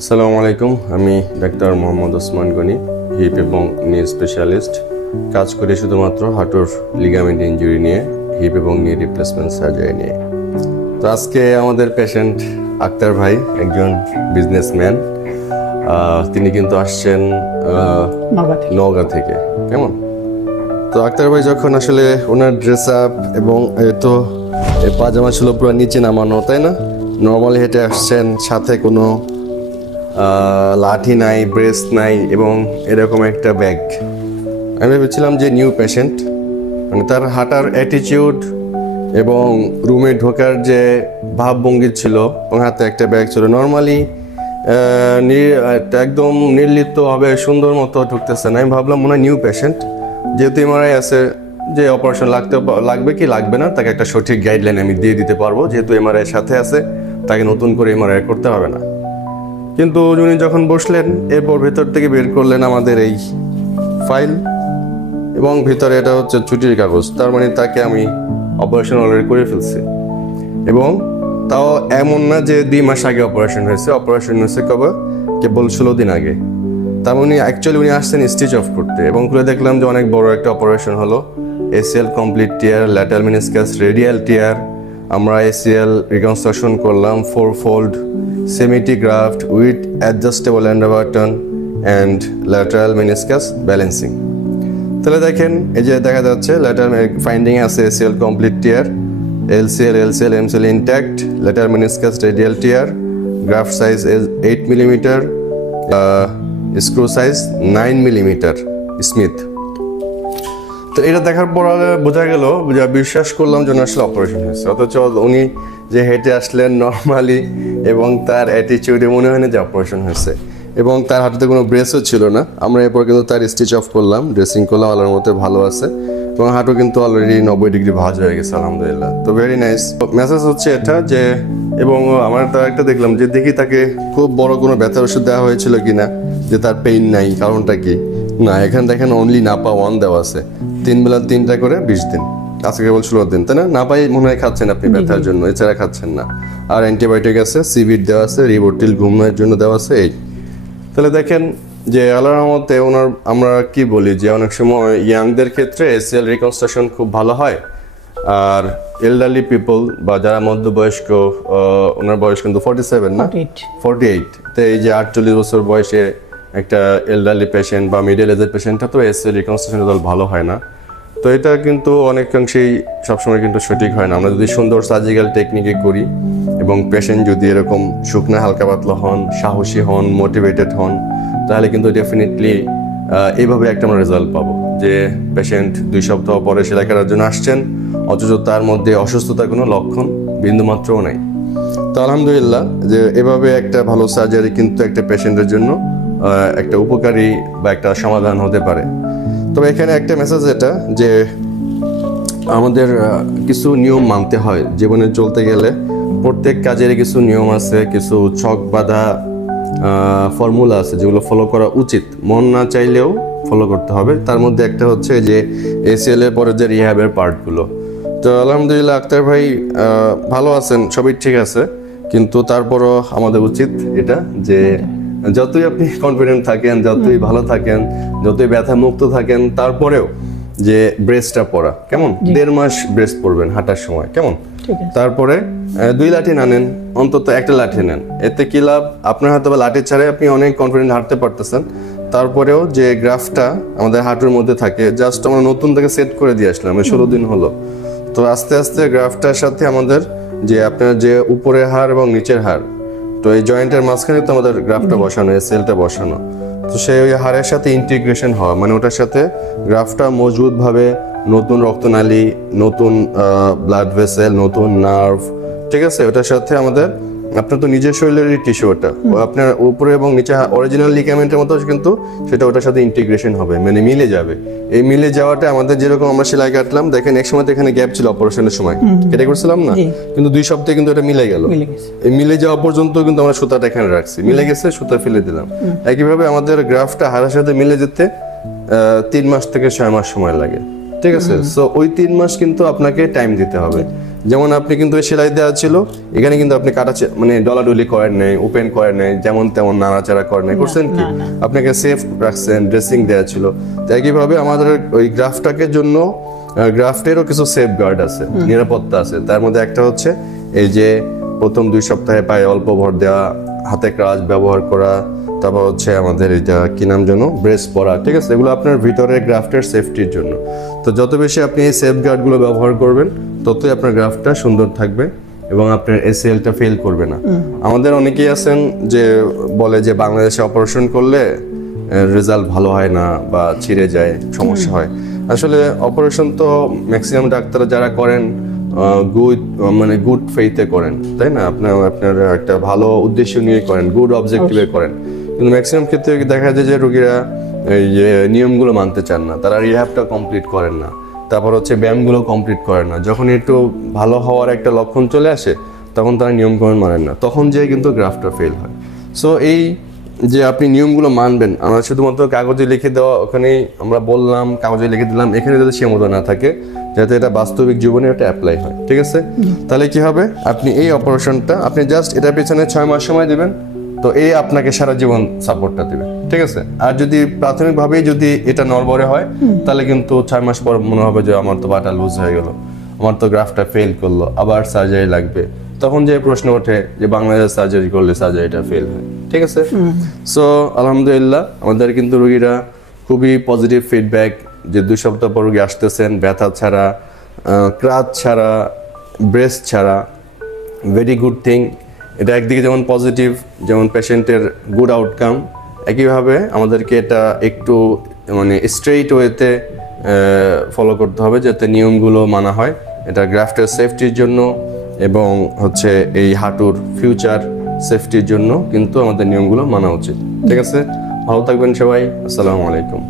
আসসালামু আলাইকুম, আমি ডাক্তার মোহাম্মদ ওসমান গনি, হিপ এবং নি স্পেশালিস্ট। কাজ করি শুধুমাত্র হাঁটুর লিগামেন্ট ইনজুরি নিয়ে, হিপ এবং নি রিপ্লেসমেন্ট সার্জারি নিয়ে। তো আজকে আমাদের পেশেন্ট আক্তার ভাই একজন বিজনেসম্যান। তিনি কিন্তু আসছেন নওগাঁ থেকে। কেমন? তো আক্তার ভাই যখন আসলে ওনার ড্রেস আপ এবং তো পাজামা ছিল পুরো নিচে নামানো, তাই না? নর্মালি হেঁটে আসছেন, সাথে কোনো লাঠি নাই, ব্রেস নাই এবং এরকম একটা ব্যাগ। আমি ভেবেছিলাম যে নিউ পেশেন্ট, মানে তার হাঁটার অ্যাটিটিউড এবং রুমে ঢোকার যে ভাবভঙ্গি ছিল, ওর হাতে একটা ব্যাগ ছিল। নর্মালি একদম নির্লিপ্তভাবে সুন্দর মতো ঢুকতেছে না। আমি ভাবলাম মনে হয় নিউ পেশেন্ট, যেহেতু এমআরআই আছে, যে অপারেশন লাগবে কি লাগবে না তাকে একটা সঠিক গাইডলাইন আমি দিয়ে দিতে পারবো। যেহেতু এমআরআই সাথে আছে, তাকে নতুন করে এমআরআই করতে হবে না। কিন্তু উনি যখন বসলেন, এরপর ভেতর থেকে বের করলেন আমাদের এই ফাইল এবং ভিতরে এটা হচ্ছে ছুটির কাগজ। তার মানে তাকে আমি অপারেশন অলরেডি করে ফেলছি। এবং তাও এমন না যে 2 মাস আগে অপারেশন হয়েছে কবে, কেবল 16 দিন আগে। তার মানে অ্যাকচুয়ালি উনি আসছেন স্টিচ অফ করতে, এবং করে দেখলাম যে অনেক বড় একটা অপারেশন হলো। ACL complete tear, lateral meniscus radial tear. আমরা এসিএল রিকনস্ট্রাকশন করলাম 4-fold সেমিটি graft with adjustable ender button and lateral meniscus balancing. তাহলে দেখেন, এই যে দেখা যাচ্ছে ল্যাটারাল ফাইন্ডিং আছে ACL complete tear, LCL MCL intact, lateral meniscus radial tear, graft size 8 millimetre, screw size 9 millimetre Smith. তো এটা দেখার পর বোঝা গেল, বিশ্বাস করলাম যে আসলে অপারেশন হয়েছে। অথচ উনি যে হেঁটে আসলেন নর্মালি, এবং তার অ্যাটিটিউডে মনে হয় না যে অপারেশন হয়েছে। এবং তার হাঁটুতে কোনো ব্রেসও ছিল না। আমরা এরপর কিন্তু তার স্টিচ অফ করলাম, ড্রেসিং করলাম, আলোর মধ্যে ভালো আছে এবং হাঁটু কিন্তু অলরেডি 90 ডিগ্রি ভাঁজ হয়ে গেছে, আলহামদুলিল্লাহ। তো ভেরি নাইস। মেসেজ হচ্ছে এটা যে, এবং আমার তার একটা দেখলাম যে দেখি তাকে খুব বড় কোনো ব্যথার ওষুধ দেওয়া হয়েছিল কিনা, যে তার পেইন নাই, কারণটা কি না। এখানে দেখেন অনলি নাপা 1 দেওয়া আছে, 3 বেলা 3টা করে 20 দিন, আজকে কেবল 16 দিন, তাই না? নাপাই মনে হয় খাচ্ছেন আপনি ব্যথার জন্য, এছাড়া খাচ্ছেন না। আর অ্যান্টিবায়োটিক আছে, সিভিড দেওয়া আছে, রিবোটিল ঘুমের জন্য দেওয়া আছে। এই তাহলে দেখেন যে আল্লাহর রহমতে ওনার, আমরা কি বলি যে অনেক সময় ইয়াংদের ক্ষেত্রে এসিএল রিকনস্ট্রাকশন খুব ভালো হয়, আর এল্ডারলি পিপল বা যারা মধ্যবয়স্ক, ওনার বয়স কিন্তু 47 না, 48। তো এই যে 48 বছর বয়সে একটা এল্ডারলি পেশেন্ট বা মিডল এজের পেশেন্টটা, তো এসিএল রিকনস্ট্রাকশন ভালো হয় না। তো এটা কিন্তু অনেকাংশেই সবসময় কিন্তু সঠিক হয় না। আমরা যদি সুন্দর সার্জিক্যাল টেকনিকে করি এবং পেশেন্ট যদি এরকম শুকনা হালকা পাতলা হন, সাহসী হন, মোটিভেটেড হন, তাহলে কিন্তু ডেফিনেটলি এইভাবে একটা আমরা রেজাল্ট পাবো যে পেশেন্ট 2 সপ্তাহ পরে সেলাই করার জন্য আসছেন, অথচ তার মধ্যে অসুস্থতার কোনো লক্ষণ বিন্দুমাত্রও নাই। তো আলহামদুলিল্লাহ যে এভাবে একটা ভালো সার্জারি কিন্তু একটা পেশেন্টের জন্য একটা উপকারী বা একটা সমাধান হতে পারে। তবে এখানে একটা মেসেজ এটা যে আমাদের কিছু নিয়ম মানতে হয় জীবনে চলতে গেলে। প্রত্যেক কাজের কিছু নিয়ম আছে, কিছু ছক বাঁধা ফর্মুলা আছে যেগুলো ফলো করা উচিত, মন না চাইলেও ফলো করতে হবে। তার মধ্যে একটা হচ্ছে যে এসিএল এর পরে যে রিহ্যাবের পার্টগুলো। তো আলহামদুলিল্লাহ আক্তার ভাই ভালো আছেন, সবই ঠিক আছে, কিন্তু তারপরও আমাদের উচিত এটা যে যতই আপনি কনফিডেন্ট থাকেন, যতই ভালো থাকেন, যতই ব্যথা মুক্ত থাকেন, তারপরেও যে ব্রেসটা পরা, কেমন 1.5 মাস ব্রেস পরবেন হাঁটার সময়, কেমন? তারপরে 2 লাঠি না নেন, অন্তত একটা লাঠি নেন। এতে কি লাভ? আপনার হয়তো বা লাঠি ছাড়াই আপনি অনেক কনফিডেন্ট হাঁটতে পারতেছেন, তারপরেও যে গ্রাফটা আমাদের হাঁটুর মধ্যে থাকে, জাস্ট আমরা নতুন থেকে সেট করে দিয়ে আসলাম, 16 দিন হলো। তো আস্তে আস্তে গ্রাফটার সাথে আমাদের যে আপনার যে উপরের হাড় এবং নিচের হাড়, তো এই জয়েন্টের মাঝখানে তো আমাদের গ্রাফটা বসানো, এসিএলটা বসানো। তো সেই ওই হাড়ের সাথে ইন্টিগ্রেশন হওয়া, মানে ওটার সাথে গ্রাফটা মজবুতভাবে নতুন রক্তনালী, নতুন ব্লাড ভেসেল, নতুন নার্ভ, ঠিক আছে, ওটার সাথে আমাদের, আপনার তো নিজের শরীরেরই টিস্যু, ওটা আপনার উপরে এবং নিচে অরিজিনাল লিগামেন্টের মতো, কিন্তু সেটা ওটার সাথে ইন্টিগ্রেশন হবে, মানে মিলে যাবে। এই মিলে যাওয়াটা আমাদের যেরকম আমরা সেলাই কাটলাম, দেখেন এক সময় তো এখানে গ্যাপ ছিল অপারেশনের সময়, কেটে করছিলাম না, কিন্তু 2 সপ্তাহে কিন্তু এটা মিলে গেল। এই মিলে যাওয়া পর্যন্ত কিন্তু আমরা সুতাটা এখানে রাখছি, মিলে গেছে, সুতা ফেলে দিলাম। একইভাবে আমাদের গ্রাফটা হাড়ের সাথে মিলে যেতে 3 মাস থেকে 6 মাস সময় লাগে, ঠিক আছে? সো ওই 3 মাস কিন্তু আপনাকে টাইম দিতে হবে। যেমন আপনি কিন্তু সেলাই দেওয়া ছিল, এখানে কিন্তু আপনি কাটা মানে ডলাডলি করেন নাই, ওপেন করেন নাই, যেমন তেমন নাড়াচাড়া করেন নাই, করছেন কি আপনাকে সেফ রাখছেন, ড্রেসিং দেওয়া ছিল। তো একইভাবে আমাদের ওই গ্রাফটাকের জন্য গ্রাফটেরও কিছু সেফ গার্ড আছে, নিরাপত্তা আছে। তার মধ্যে একটা হচ্ছে এই যে প্রথম 2 সপ্তাহে পায়ে অল্প ভর দেওয়া, হাতে ক্রাচ ব্যবহার করা, তারপর হচ্ছে আমাদের এটা কি নাম যেন, ব্রেস পরা, ঠিক আছে? এগুলো আপনার ভিতরে গ্রাফটের সেফটির জন্য। তো যত বেশি আপনি এই সেফ গার্ডগুলো ব্যবহার করবেন ততই আপনার গ্রাফটটা সুন্দর থাকবে এবং আপনার এসিএলটা ফেল করবে না। আমাদের অনেকেই আছেন যে বলে যে বাংলাদেশে অপারেশন করলে রেজাল্ট ভালো হয় না বা ছিঁড়ে যায়, সমস্যা হয়। আসলে অপারেশন তো ম্যাক্সিমাম ডাক্তাররা যারা করেন গুড ফেইথে করেন, তাই না? আপনার একটা ভালো উদ্দেশ্য নিয়ে করেন, গুড অবজেক্টিভে করেন। কিন্তু ম্যাক্সিমাম ক্ষেত্রে দেখা যায় যে রোগীরা এই নিয়মগুলো মানতে চান না, তারা রিহ্যাবটা কমপ্লিট করেন না, তারপর হচ্ছে ব্যায়ামগুলো কমপ্লিট করেন না। যখন একটু ভালো হওয়ার একটা লক্ষণ চলে আসে তখন তারা নিয়মকানুন মানেন না, তখন যে কিন্তু গ্রাফটা ফেল হয়। সো এই যে আপনি নিয়মগুলো মানবেন, আমরা শুধুমাত্র কাগজে লিখে দেওয়া, ওখানেই আমরা বললাম, কাগজে লিখে দিলাম, এখানে যাতে সীমাবদ্ধ না থাকে, যাতে এটা বাস্তবিক জীবনে এটা অ্যাপ্লাই হয়, ঠিক আছে? তাহলে কি হবে, আপনি এই অপারেশনটা আপনি জাস্ট এটার পেছনে 6 মাস সময় দিবেন, তো এই আপনাকে সারা জীবন সাপোর্টটা দেবে, ঠিক আছে? আর যদি প্রাথমিকভাবেই যদি এটা নড়বড়ে হয় তাহলে কিন্তু 6 মাস পর মনে হবে যে আমার তো বাটা লুজ হয়ে গেল, আমার তো গ্রাফটা ফেল করলো, আবার সার্জারি লাগবে। তখন যে প্রশ্ন ওঠে যে বাংলাদেশ সার্জারি করলে সার্জারিটা ফেল হয়, ঠিক আছে? সো আলহামদুলিল্লাহ আমাদের কিন্তু রোগীরা খুবই পজিটিভ ফিডব্যাক, যে 2 সপ্তাহ পর রোগী আসতেছেন ব্যথা ছাড়া, ক্রাচ ছাড়া, ব্রেস্ট ছাড়া, ভেরি গুড থিং। এটা একদিকে যেমন পজিটিভ, যেমন পেশেন্টের গুড আউটকাম, একইভাবে আমাদেরকে এটা একটু মানে স্ট্রেইট ওয়েতে ফলো করতে হবে যাতে নিয়মগুলো মানা হয়। এটা গ্রাফটের সেফটির জন্য এবং হচ্ছে এই হাঁটুর ফিউচার সেফটির জন্য কিন্তু আমাদের নিয়মগুলো মানা উচিত, ঠিক আছে? ভালো থাকবেন সবাই, আসসালামু আলাইকুম।